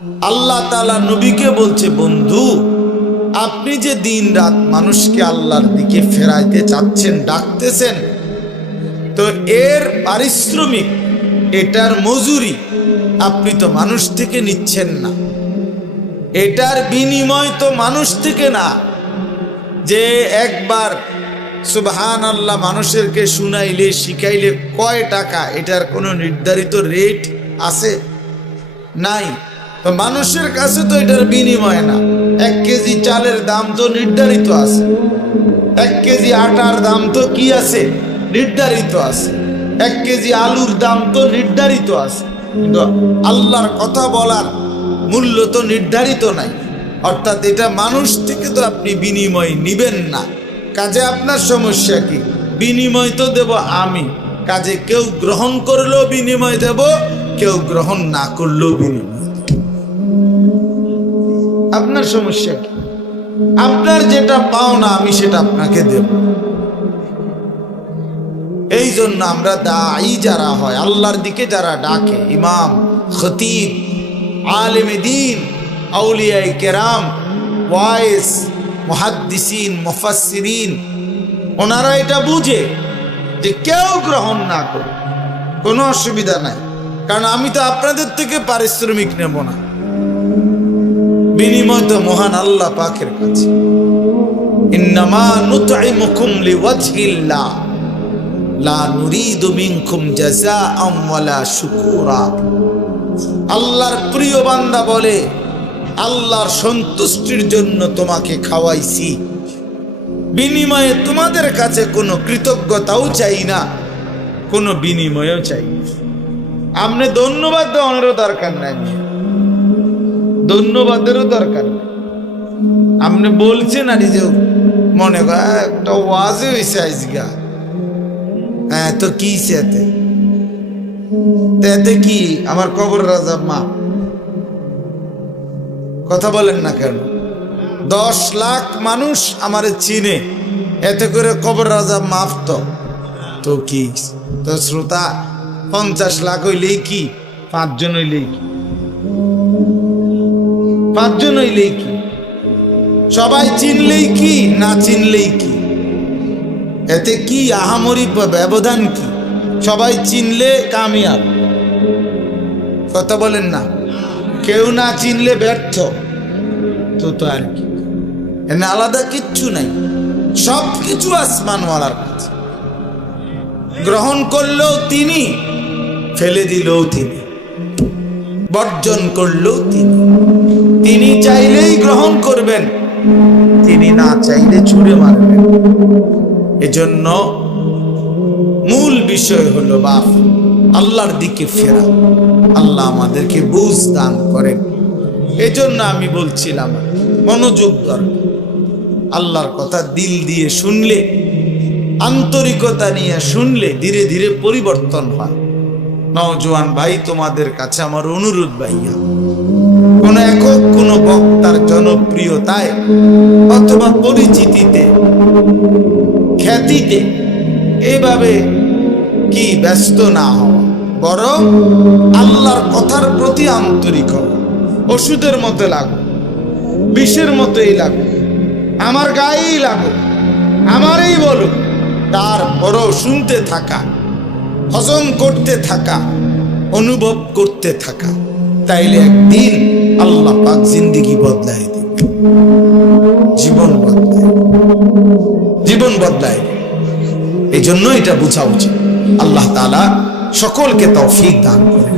আল্লাহ তালা নবীকে বলছে, বন্ধু, আপনি যে দিন রাত মানুষকে আল্লাহর দিকে ফেরাইতে চাচ্ছেন, ডাকতেছেন, তো এর পারিশ্রমিক, এটার মজুরি আপনি তো মানুষ থেকে নিচ্ছেন না। এটার বিনিময় তো মানুষ থেকে না। যে একবার সুবহান আল্লাহ মানুষেরকে শুনাইলে, শিখাইলে কয় টাকা, এটার কোনো নির্ধারিত রেট আছে? নাই। তো মানুষের কাছে তো এটার বিনিময় না। এক কেজি চালের দাম তো নির্ধারিত আছে। এক কেজি আটার দাম তো কি আছে? নির্ধারিত আছে। এক কেজি আলুর দাম তো নির্ধারিত আছে। কিন্তু আল্লাহর কথা বলার মূল্য তো নির্ধারিত নাই। অর্থাৎ এটা মানুষ থেকে তো আপনি বিনিময় নিবেন না। কাজে আপনার সমস্যা কি? বিনিময় তো দেব আমি। কাজে কেউ গ্রহণ করলেও বিনিময় দেব, কেউ গ্রহণ না করলেও বিনিময়। আপনার সমস্যা কি? আপনার যেটা পাও না, আমি সেটা আপনাকে দেব। এই জন্য আমরা দায়ী যারা হয়, আল্লাহর দিকে যারা ডাকে, ইমাম, খতিব, আলেম দিন আউলিয়াই কেরাম, ওয়াইস, মুহাদ্দিসিন, মুফাসসিরিন, ওনারা এটা বুঝে যে কেউ গ্রহণ না করে কোনো অসুবিধা নাই। কারণ আমি তো আপনাদের থেকে পারিশ্রমিক নেব না। বিনিময় তো মহান আল্লাহ পাকের কাছে। আল্লাহর প্রিয় বান্দা বলে, আল্লাহর সন্তুষ্টির জন্য তোমাকে খাওয়াইছি। বিনিময়ে তোমাদের কাছে কোনো কৃতজ্ঞতাও চাই না, কোনো বিনিময়ও চাই আপনি ধন্যবাদ দেওয়ানেরও দরকার নাই ধন্যবাদেরও দরকার। আপনি বলছেন আর যে মনে কর একটা ওয়াজে হয়েছে আজগা। হ্যাঁ তো কি এতে? তো এতে কি? আমার কবর রাজা, মা। কথা বলেন না কেন? দশ লাখ মানুষ আমারে চিনে, এতে করে কবর রাজা মাফ তো। তো কি? তো শ্রোতা, পঞ্চাশ লাখ হইলেই কি? পাঁচজন হইলেই কি? পাঁচজন হইলেই কি? সবাই চিনলেই কি, না চিনলেই কি? এতে কি আহামরি ব্যবধান কি? সবাই চিনলে কামিয়াব। কথা বলেন না। কেউ না চিনলে ব্যর্থ। তো তো আর কি? আলাদা কিচ্ছু নাই। সব কিছু আসমানওয়ালার কাছে। গ্রহণ করলেও তিনি, ফেলে দিলেও তিনি। বর্জন করলেও তিনি। তিনি চাইলেই গ্রহণ করবেন। তিনি না চাইলে ছুড়ে মারবেন। এজন্য মূল বিষয় হলো বাপ আল্লাহর দিকে ফেরা। আল্লাহ আমাদেরকে বুঝ দান করেন। এজন্য আমি বলছিলাম, মনোযোগ দরকার। আল্লাহর কথা দিল দিয়ে শুনলে, আন্তরিকতা নিয়ে শুনলে ধীরে ধীরে পরিবর্তন হয়। নওজোয়ান ভাই, তোমাদের কাছে আমার অনুরোধ ভাইয়া। কোন বক্তার জনপ্রিয়তায় অথবা পরিচিতিতে, খ্যাতিতে এভাবে কি ব্যস্ত না হওয়া, বরং আল্লাহর কথার প্রতি আন্তরিক ওষুধের মতো লাগো বিষের মতোই লাগো আমার গায়েই লাগো আমারই বলো তারপরও শুনতে থাকা, হজম করতে থাকা, অনুভব করতে থাকা। তাইলে একদিন আল্লাহ পাক জিন্দিগি বদলায় দিবে। জীবন বদলায় জীবন বদলায় এই জন্য এটা বোঝা উচিত। আল্লাহ তালা সকলকে তৌফিক দান করে